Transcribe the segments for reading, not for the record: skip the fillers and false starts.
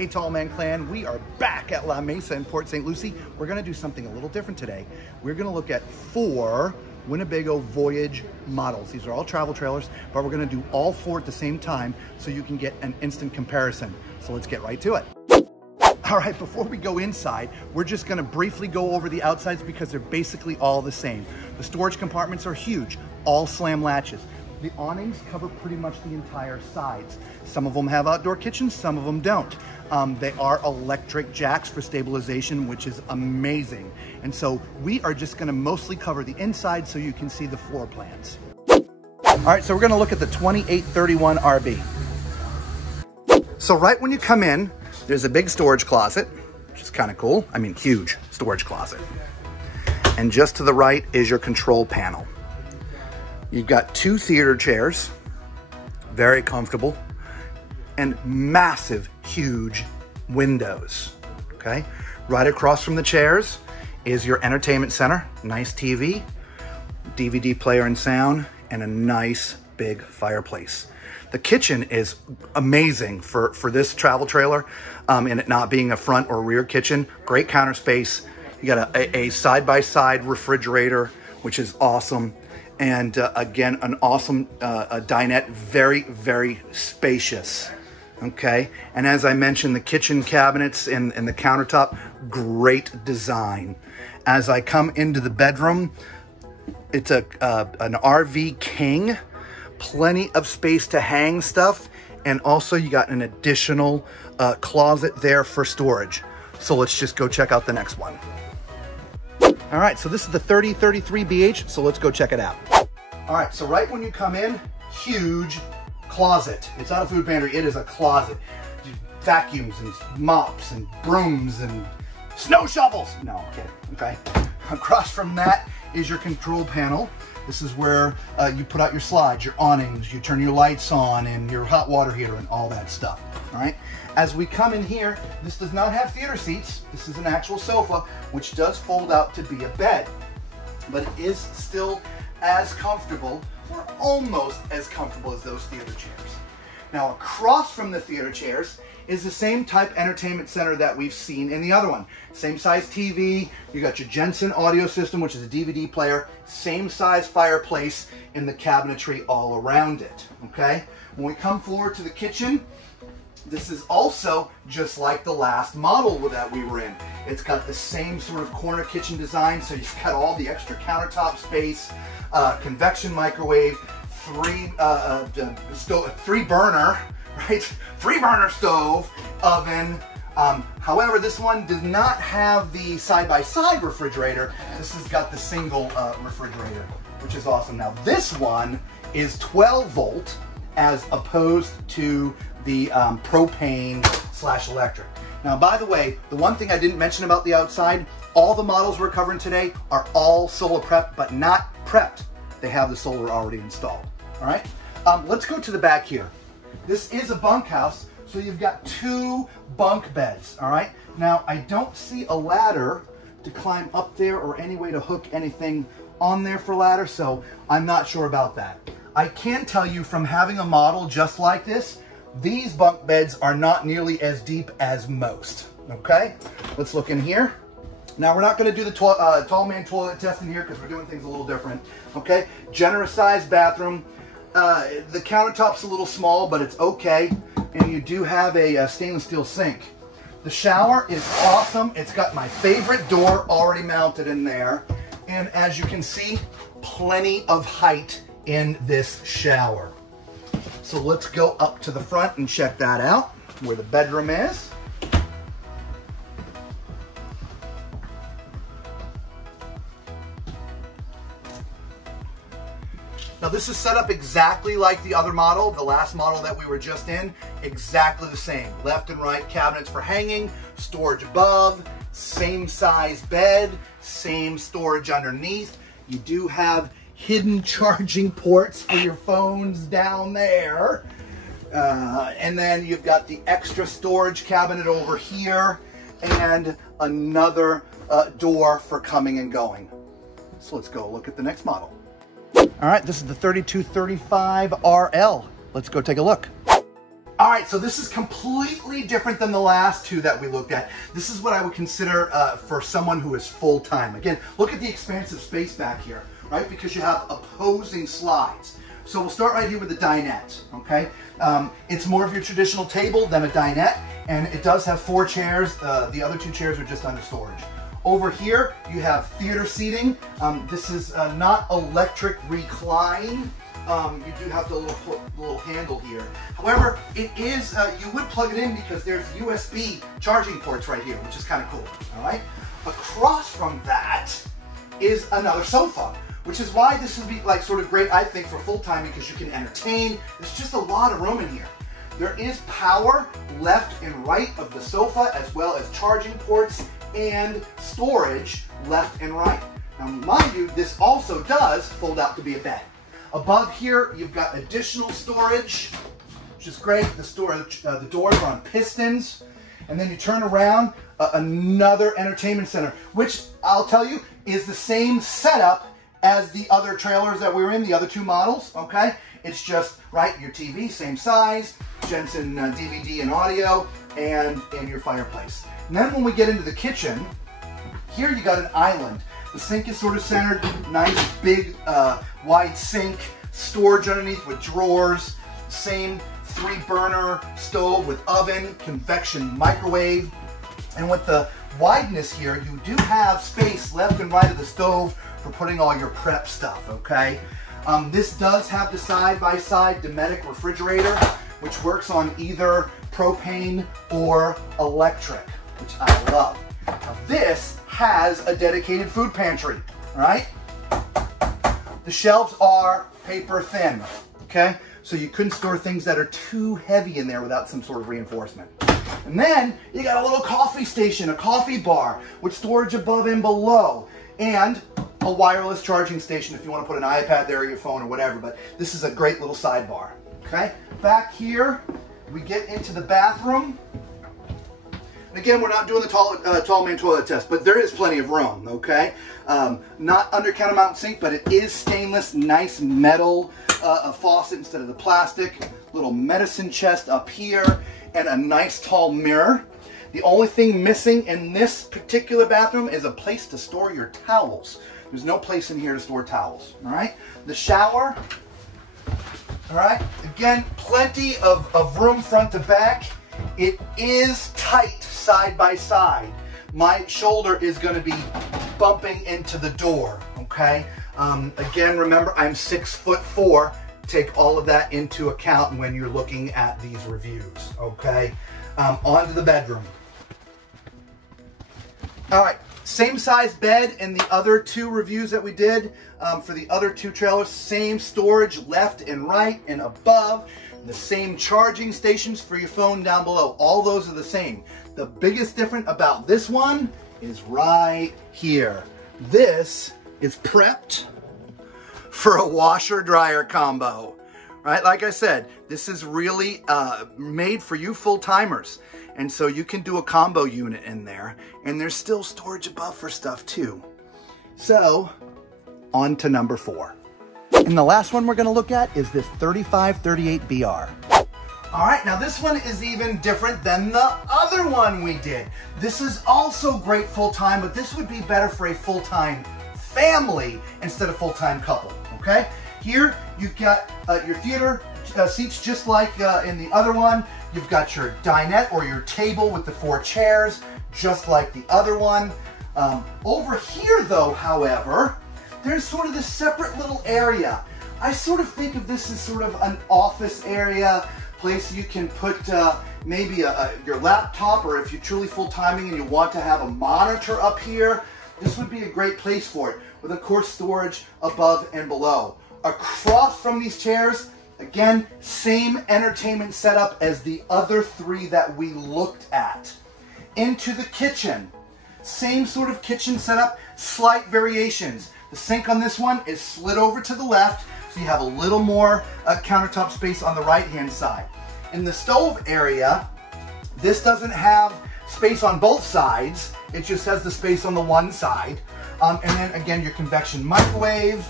Hey Tall Man Clan, we are back at La Mesa in Port St Lucie. We're gonna do something a little different today. We're gonna look at 4 Winnebago Voyage models. These are all travel trailers, but we're gonna do all 4 at the same time so you can get an instant comparison. So let's get right to it. All right, before we go inside, we're just gonna briefly go over the outsides because they're basically all the same. The storage compartments are huge, all slam latches. The awnings cover pretty much the entire sides. Some of them have outdoor kitchens, some of them don't. They are electric jacks for stabilization, which is amazing. And so we are just gonna mostly cover the inside so you can see the floor plans. All right, so we're gonna look at the 2831 RB. So right when you come in, there's a big storage closet, which is kind of cool. I mean, huge storage closet. And just to the right is your control panel. You've got 2 theater chairs, very comfortable, and massive, huge windows, okay? Right across from the chairs is your entertainment center, nice TV, DVD player and sound, and a nice big fireplace. The kitchen is amazing for this travel trailer, and it not being a front or rear kitchen. Great counter space. You got a side-by-side refrigerator, which is awesome. And again, an awesome dinette, very, very spacious, okay? And as I mentioned, the kitchen cabinets and the countertop, great design. As I come into the bedroom, it's an RV king, plenty of space to hang stuff, and also you got an additional closet there for storage. So let's just go check out the next one. All right, so this is the 3033 BH, so let's go check it out. All right, so right when you come in, huge closet. It's not a food pantry, it is a closet. Vacuums and mops and brooms and snow shovels. No, I'm kidding, okay? Across from that is your control panel. This is where you put out your slides, your awnings, you turn your lights on, and your hot water heater and all that stuff, all right? As we come in here, this does not have theater seats. This is an actual sofa, which does fold out to be a bed, but it is still as comfortable, or almost as comfortable as those theater chairs. Now, across from the theater chairs is the same type entertainment center that we've seen in the other one. Same size TV, you got your Jensen audio system, which is a DVD player, same size fireplace in the cabinetry all around it, okay? When we come forward to the kitchen, this is also just like the last model that we were in. It's got the same sort of corner kitchen design, so you've got all the extra countertop space, convection microwave, 3 burner, right? 3 burner stove, oven. However, this one does not have the side-by-side refrigerator. This has got the single refrigerator, which is awesome. Now this one is 12 volt as opposed to the propane/electric. Now, by the way, the one thing I didn't mention about the outside, all the models we're covering today are all solar prepped, but not prepped. They have the solar already installed, all right? Let's go to the back here. This is a bunkhouse, so you've got 2 bunk beds, all right? Now, I don't see a ladder to climb up there or any way to hook anything on there for ladder, so I'm not sure about that. I can tell you from having a model just like this, these bunk beds are not nearly as deep as most, okay? Let's look in here. Now, we're not gonna do the tall man toilet test in here because we're doing things a little different, okay? Generous sized bathroom. The countertop's a little small, but it's okay. And you do have a stainless steel sink. The shower is awesome. It's got my favorite door already mounted in there. And as you can see, plenty of height in this shower. So let's go up to the front and check that out, where the bedroom is. Now this is set up exactly like the other model, the last model that we were just in, exactly the same. Left and right cabinets for hanging, storage above, same size bed, same storage underneath. You do have hidden charging ports for your phones down there. And then you've got the extra storage cabinet over here and another door for coming and going. So let's go look at the next model. All right, this is the 3235 RL. Let's go take a look. All right, so this is completely different than the last two that we looked at. This is what I would consider for someone who is full-time. Again, look at the expansive space back here, right? Because you have opposing slides. So we'll start right here with the dinette, okay? It's more of your traditional table than a dinette, and it does have 4 chairs. The other 2 chairs are just under storage. Over here, you have theater seating. This is not electric recline. You do have the little handle here. However, it is, you would plug it in because there's USB charging ports right here, which is kind of cool, all right? Across from that is another sofa, which is why this would be like sort of great, I think, for full-time because you can entertain. There's just a lot of room in here. There is power left and right of the sofa, as well as charging ports and storage left and right. Now, mind you, this also does fold out to be a bed. Above here, you've got additional storage, which is great. The doors are on pistons. And then you turn around, another entertainment center, which I'll tell you is the same setup as the other trailers that we were in, the other 2 models, okay? It's just, right, your TV, same size, Jensen DVD and audio, and your fireplace. And then when we get into the kitchen, here you got an island. The sink is sort of centered, nice big wide sink, storage underneath with drawers, same 3-burner stove with oven, convection microwave. And with the wideness here, you do have space left and right of the stove for putting all your prep stuff, okay? This does have the side-by-side Dometic refrigerator, which works on either propane or electric, which I love. Now this has a dedicated food pantry, all right? The shelves are paper thin, okay? So you couldn't store things that are too heavy in there without some sort of reinforcement. And then you got a little coffee station, a coffee bar with storage above and below, and a wireless charging station if you want to put an iPad there or your phone or whatever, but this is a great little sidebar, okay? Back here, we get into the bathroom. And again, we're not doing the tall man toilet test, but there is plenty of room, okay? Not under countermounted sink, but it is stainless, nice metal faucet instead of the plastic. Little medicine chest up here, and a nice tall mirror. The only thing missing in this particular bathroom is a place to store your towels. There's no place in here to store towels, all right? The shower, all right? Again, plenty of room front to back. It is tight side by side. My shoulder is going to be bumping into the door, okay? Again, remember, I'm 6'4". Take all of that into account when you're looking at these reviews, okay? On to the bedroom. All right, same size bed in the other 2 reviews that we did for the other 2 trailers. Same storage left and right and above. The same charging stations for your phone down below. All those are the same. The biggest difference about this one is right here. This is prepped for a washer-dryer combo, right? Like I said, this is really made for you full-timers. And so you can do a combo unit in there, and there's still storage above for stuff too. So, on to number 4. And the last one we're gonna look at is this 3538BR. All right, now this one is even different than the other one we did. This is also great full-time, but this would be better for a full-time family instead of full-time couple, okay? Here, you've got your theater seats just like in the other one. You've got your dinette or your table with the 4 chairs, just like the other one. Over here though, however, there's sort of this separate little area. I sort of think of this as sort of an office area, place you can put maybe your laptop, or if you're truly full-timing and you want to have a monitor up here, this would be a great place for it, with of course storage above and below. Across from these chairs, again, same entertainment setup as the other 3 that we looked at. Into the kitchen, same sort of kitchen setup, slight variations. The sink on this one is slid over to the left, so you have a little more countertop space on the right-hand side. In the stove area, this doesn't have space on both sides, it just has the space on the one side. And then again, your convection microwave,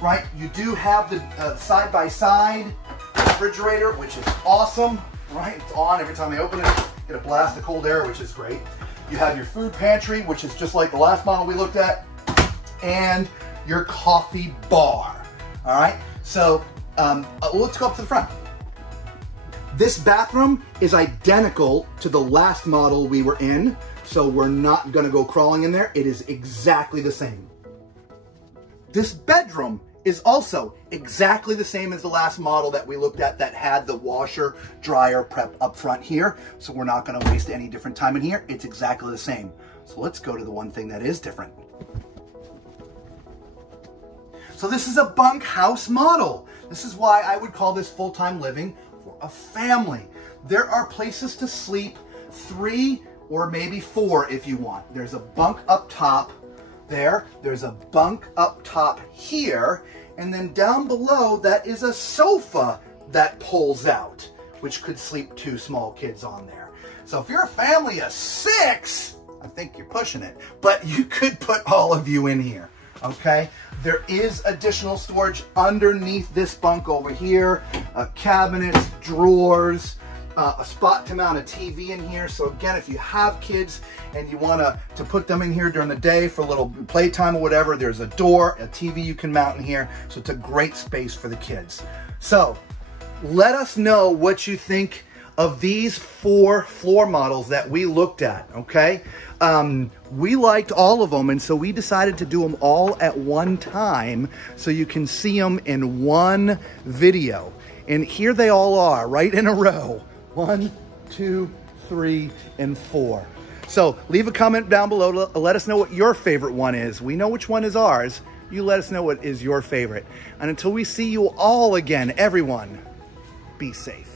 right? You do have the side-by-side refrigerator, which is awesome, right? It's on every time I open it. Get a blast of cold air, which is great. You have your food pantry, which is just like the last model we looked at, and your coffee bar. All right, so let's go up to the front. This bathroom is identical to the last model we were in, so we're not gonna go crawling in there. It is exactly the same. This bedroom is also exactly the same as the last model that we looked at that had the washer dryer prep up front here. So we're not gonna waste any different time in here. It's exactly the same. So let's go to the one thing that is different. So this is a bunkhouse model. This is why I would call this full-time living for a family. There are places to sleep, 3 or maybe 4 if you want. There's a bunk up top there. There's a bunk up top here. And then down below, that is a sofa that pulls out, which could sleep 2 small kids on there. So if you're a family of 6, I think you're pushing it, but you could put all of you in here. Okay, there is additional storage underneath this bunk over here, cabinets, drawers, a spot to mount a TV in here. So again, if you have kids and you want to put them in here during the day for a little playtime or whatever, there's a door, a TV you can mount in here. So it's a great space for the kids. So let us know what you think of these 4 floor models that we looked at, okay? We liked all of them, and so we decided to do them all at one time so you can see them in one video. And here they all are, right in a row. 1, 2, 3, and 4. So leave a comment down below to let us know what your favorite one is. We know which one is ours. You let us know what is your favorite. And until we see you all again, everyone, be safe.